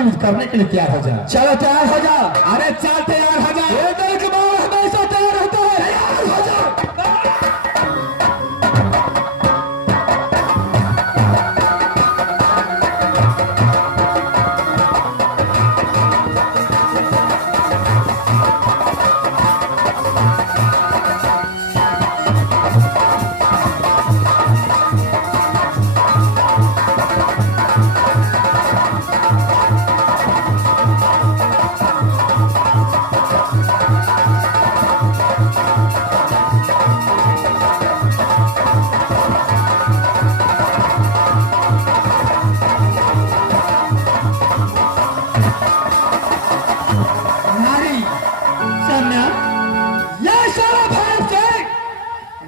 युद्ध करने के लिए तैयार हो जा। चलो तैयार हो जा। अरे चल तैयार हो जा। ये दिल के बाल हमेशा तैयार होता है। तैयार हो जा।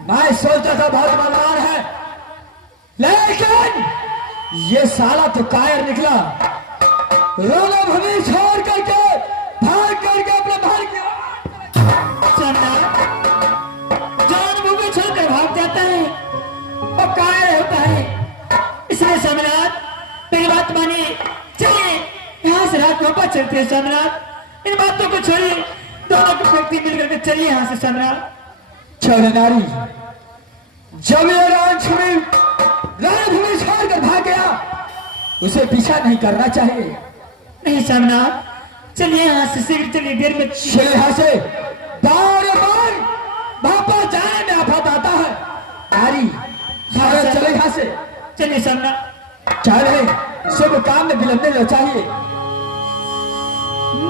मैं सोचता था बहुत बलवान है, लेकिन ये साला तो कायर निकला। रोना भूमि छोड़ करके भाग करके अपने भाई की जन्मभूमि छोड़कर भाग जाता है और कायर होता है। इसलिए सम्राट मेरी बात मानिए, चलिए यहाँ से रात वापस चलते हैं सम्राट। इन बातों को छोड़िए, दोनों के व्यक्ति मिलकर के चलिए यहाँ से सम्राट। छोड़े नारी, जब ये रणभूमि छोड़कर भाग गया, उसे पीछा नहीं करना चाहिए। नहीं सम्राट, चलिए यहाँ से शीघ्र चलिए, देर में यहाँ से बार बार वापस जाने में आफत आता है। नारी चले यहाँ से, चलिए सम्राट। चले, शुभ काम में विलंब नहीं चाहिए।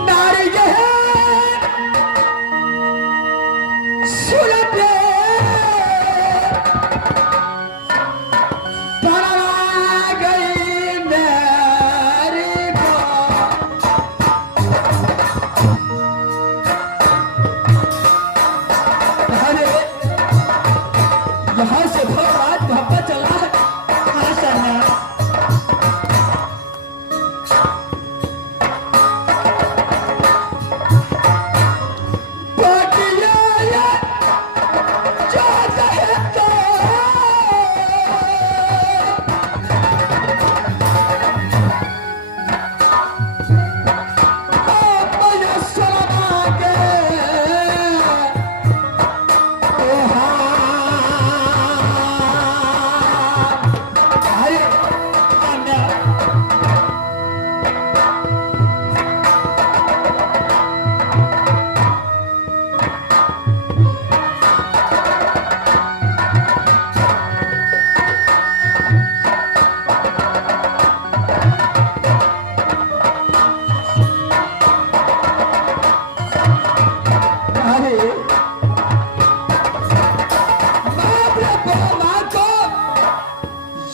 नारी ये है सुरभ्य यहाँ से आज वापस चलना है। हाँ सम्राट।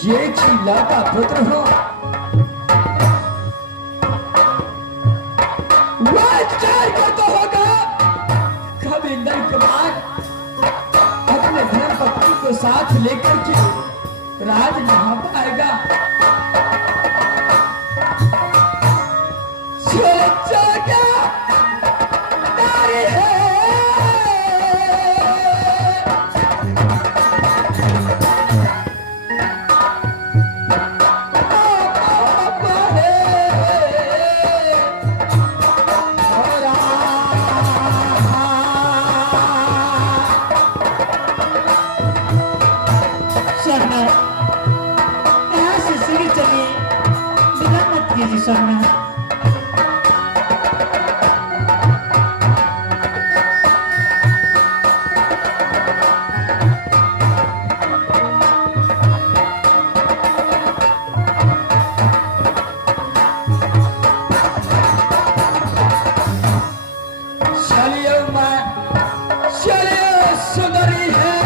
ये चीला का पुत्र हो, वाचार का तो होगा कभी इंद्र के बाद अपने धर्म पत्नी को साथ लेकर के राज नहीं पाएगा। सोचा क्या नारी है। यहाँ से शीघ्र चलिए, विलंब मत कीजिए सम्राट। चलिए सुंदरी है।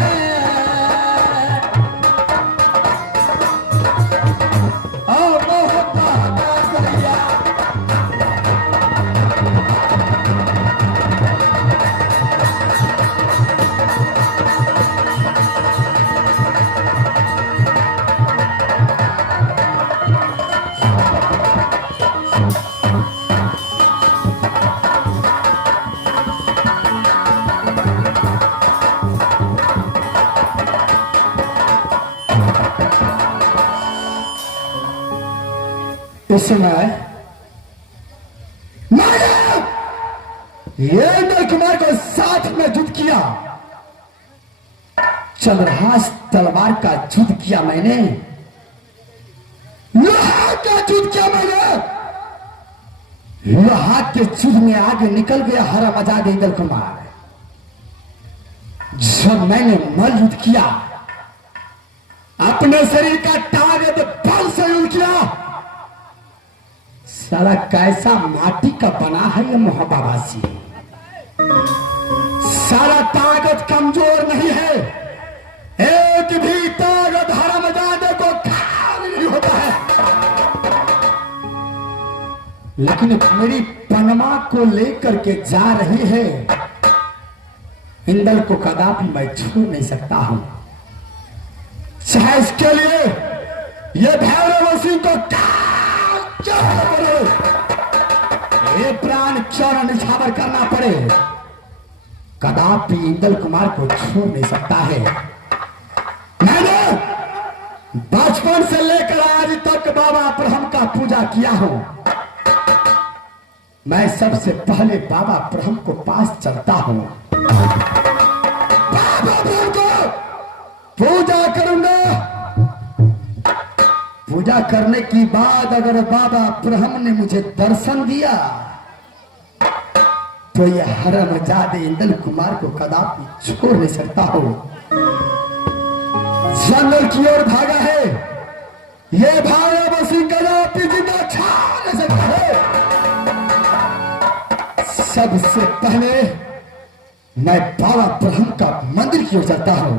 इस समय मैंने ये इंद्र कुमार को साथ में युद्ध किया, चंद्रहास तलवार का युद्ध किया मैंने, लोहा का युद्ध किया मैंने। लोहा के युद्ध में आगे निकल गया हरामजादा इंद्र कुमार। जब मैंने मल युद्ध किया, अपने शरीर का ताकत बल से युद्ध किया, सारा कैसा माटी का बना है ये मोहब्बासी, सारा ताकत कमजोर नहीं है, एक भी ताकत हरामजादे को खाली नहीं होता है। लेकिन मेरी पनमा को लेकर के जा रही है, इंद्र को कदापि मैं छोड़ नहीं सकता हूं, चाहे इसके लिए ये भैरव सिंह को ये प्राण क्यों निछावर करना पड़े, कदापि इंद्र कुमार को छोड़ नहीं सकता है। मैंने बचपन से लेकर आज तक बाबा ब्रह्म का पूजा किया हूं। मैं सबसे पहले बाबा ब्रह्म को पास चलता हूं, बाबा ब्रह्म को पूजा करूंगा। पूजा करने की बाद अगर बाबा ब्रह्म ने मुझे दर्शन दिया तो यह हरामजादे इंद्र कुमार को कदापि छोड़ नहीं सकता हो। जंगल की ओर भागा है, यह भागा सिंह कदापि जिंदा छा नहीं सकता है। सबसे पहले मैं बाबा ब्रह्म का मंदिर की ओर चलता हूं।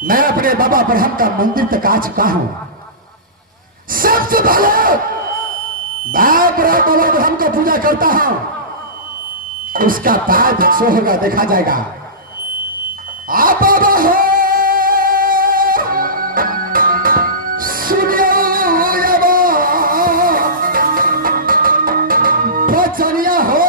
मैं अपने बाबा ब्रह्म का मंदिर तक आ चुका हूं। सबसे पहले मैं बाबा ब्रह्म का पूजा करता हूं, उसका बाद जो होगा देखा जाएगा। आप बाबा हो बचनिया हो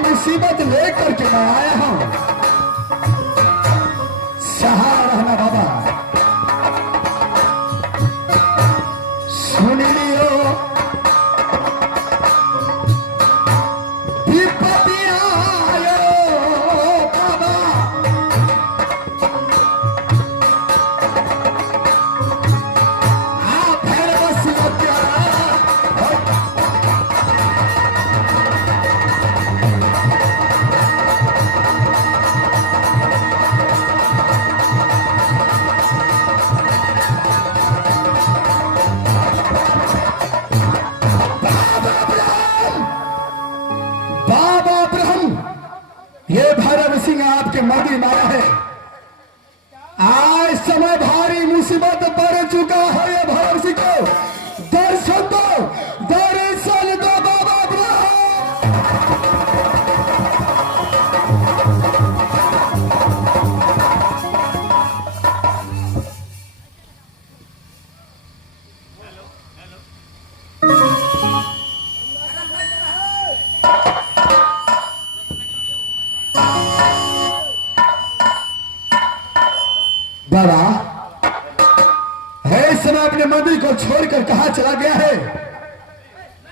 मुसीबत लेकर के मैं आया हूं, सहा रहना बाबा। सुन लियो विपत्ति आयो बाबा, आप भैरवसियों क्या ये भैरव सिंह आपके मंदिर में आया है। आज समय भारी मुसीबत पड़ चुका है। ये भैरव सिंह को दर्शन दो, दर्शन दो बाबा ब्रह्म। बाबा है समय अपने मंदिर को छोड़कर कहां चला गया है?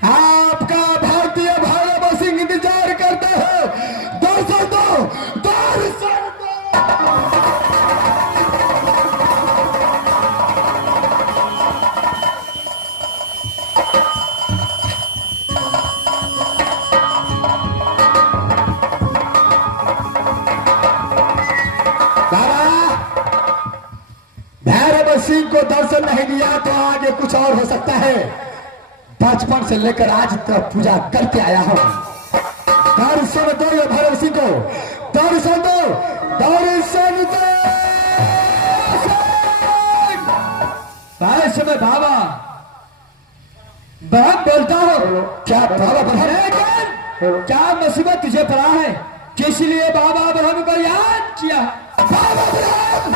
आपका भारतीय भैरव सिंह इंतजार करते हैं। दर्शन दो, दर्शन दो। भैरव सिंह को दर्शन नहीं दिया तो आगे कुछ और हो सकता है। बचपन से लेकर आज तक पूजा करते आया हूं। दर्शन दो ये भैरव सिंह को, दर्शन दो, दर्शन दो। समय बाबा बहुत बोलता हो क्या बाबा ब्रह्म? लेकिन क्या मुसीबत तुझे पड़ा है किस लिए बाबा ब्रह्म को याद किया? बाबा ब्रह्म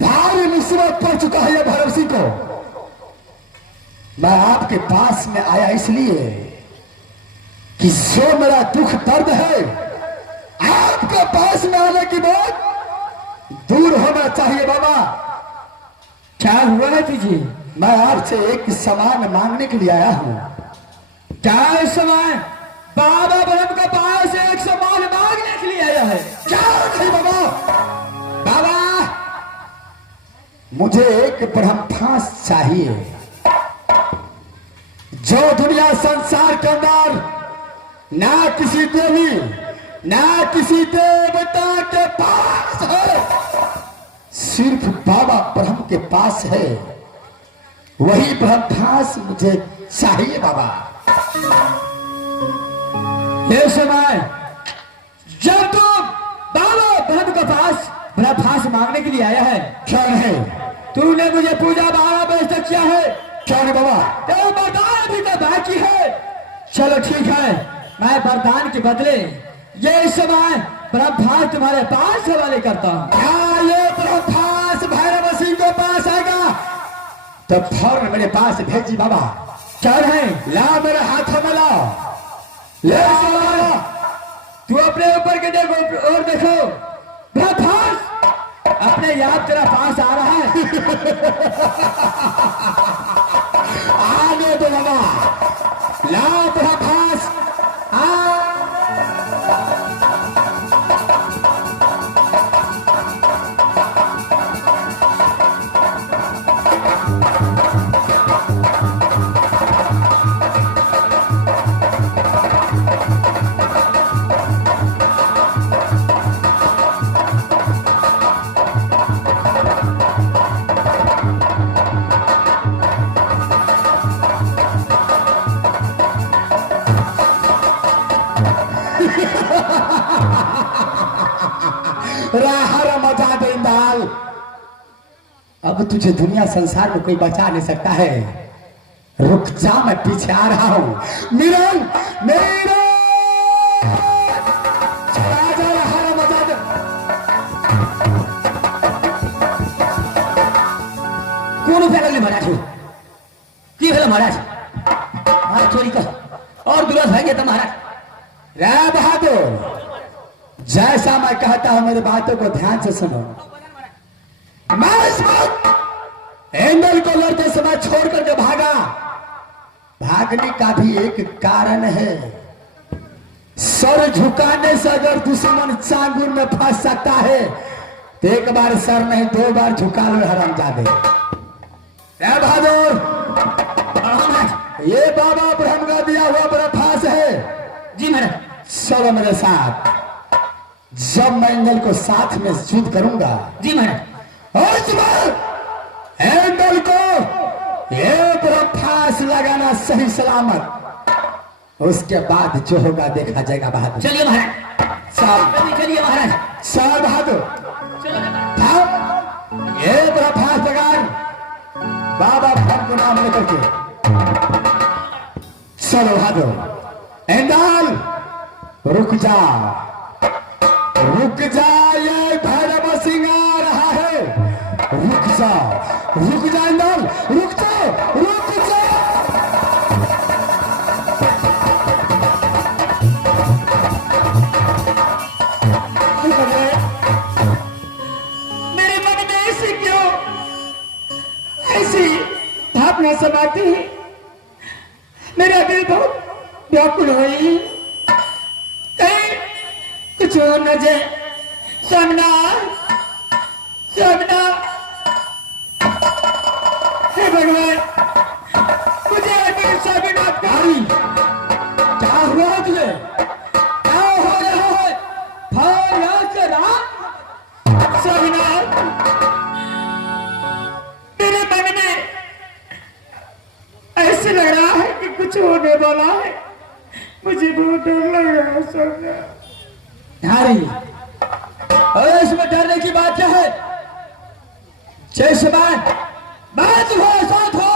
भारी मुसीबत पड़ चुका है ये भैरव सिंह को। मैं आपके पास में आया इसलिए कि जो मेरा दुख दर्द है आपके पास में आने की बात दूर होना चाहिए। बाबा क्या हुआ है तुझे? मैं आपसे एक सामान मांगने के लिए आया हूं। क्या इस समय बाबा ब्रह्म के पास एक सामान मांगने के लिए आया है? क्या नहीं बाबा? बाबा मुझे एक ब्रह्मफास चाहिए जो दुनिया संसार के अंदर ना किसी देवी ना किसी देवता के पास है, सिर्फ बाबा ब्रह्म के पास है। वही ब्रह्मफास मुझे चाहिए बाबा। ये समय जब तू बाबा ब्रह्म के पास ब्रह्मफास मांगने के लिए आया है, क्या है? तूने मुझे पूजा 12 बजे तक किया है। क्या नहीं बाबा? तो वरदान अभी तक बाकी है। चलो ठीक है, मैं वरदान के बदले ये समय ब्रह्मफास तुम्हारे पास हवाले करता हूँ। क्या ये ब्रह्मफास भैरव सिंह के पास आएगा तो फौरन मेरे पास भेजी बाबा। चल है ला मेरे हाथों में ला, ले चला। तू अपने ऊपर के देखो और देखो, ब्रह्मफास अपने याद तेरा पास आ रहा है। राहर मजा दे इंदाल। अब तुझे दुनिया संसार में कोई बचा नहीं सकता है। रुक जा, मैं पीछे आ रहा हूं। मिलन मेरा चला जा, राहर मजा दे। कौन फैल महाराज हो की भेल महाराज महाराज चोरी का और दुरास भाई तो महाराज। रे बहादुर, जैसा मैं कहता हूं मेरी बातों को ध्यान से सुनो। मैं इस वक्त एंगल को लड़ते समय छोड़ करके भागा। भागने का भी एक कारण है। सर झुकाने से अगर दुश्मन चांगुर में फंस सकता है तो एक बार सर नहीं 2 बार झुका लो हरामजादे। रे बहादुर, ये बाबा ब्रह्म का दिया हुआ ब्रह्मास है। जी महाराज। चलो मेरे साथ। जब मैं एंगल को साथ में युद्ध करूंगा। जी महाराज। और तुम्हें एंगल को एक फांस लगाना सही सलामत। उसके बाद जो होगा देखा जाएगा बहादुर। चलिए महाराज। साहब चलिए महाराज। साहब बहादुर, एक फांस लगाए बाबा भगवान को नाम लेकर के। चलो बहादुर। एंगल रुक जा, रुक जा, ये भैरव सिंह आ रहा है। रुक जा, रुक जा इंदल, रुक जा, रुक जा। मेरे मन में ऐसी क्यों ऐसी भावना समाती है। मेरा दिल बहुत व्याकुल हुई। कहीं कुछ हो न जाए। सामना सामना, हे भगवान, मुझे अभी सामना कारी। क्या हुआ तुझे? क्या हो रहा है? फाया करा सामना। मेरे मन में ऐसे लग रहा है कि कुछ होने वाला है। मुझे बहुत डर लग रहा है सामना। अरे इसमें डरने की बात क्या है? जैसे बात हो साथ हो,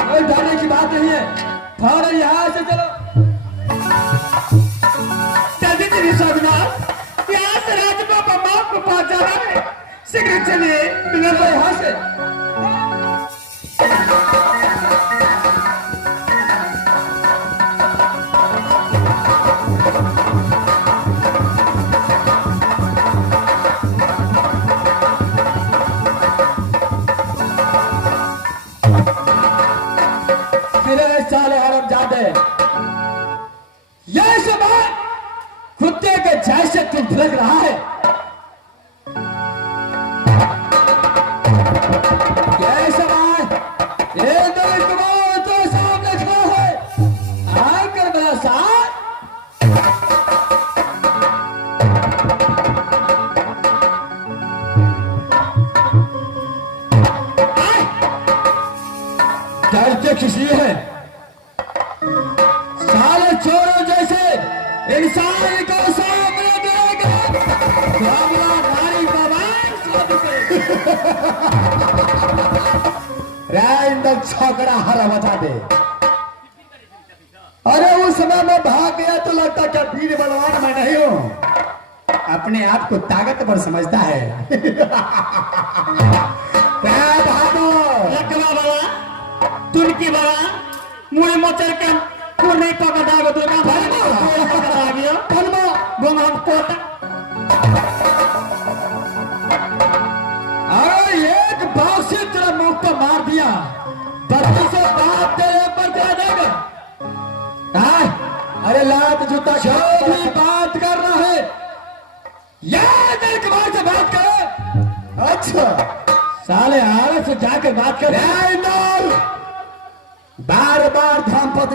कोई डरने की बात नहीं है। फौरन यहाँ से चलो। जल्दी चलिए साधना, यहाँ से राजबाबा माँ को पास जाना है। शीघ्र चलिए। निकल जाओ यहाँ से। साले हरामजादे, यह सब कुत्ते के जैसे तू भिलक रहा है। यह सब ये तो सामने खड़ा है। आकर मेरा साथ डरते किस लिए है? साले चोरों जैसे इंसान को सामने देगा। नारी इंदल छोकरा हरा बता दे। अरे उस समय मैं भाग गया तो लगता क्या वीर बलवान मैं नहीं हूं। अपने आप को ताकतवर समझता है। क्या बहादुर लकवा बाबा, तुर्की बाबा, मुझे मोचर का नहीं पकड़ा गो तो ना भाई पकड़ा गया। कलमा गोमाम कोट। अरे एक बात से तेरा मुंह पर मार दिया। 32 बात तेरे पर क्या देगा? अरे लात जूता जो भी बात कर रहा है याद एक बार से बात कर। अच्छा साले हालत से जाकर बात कर। बार बार धर्मपत्नी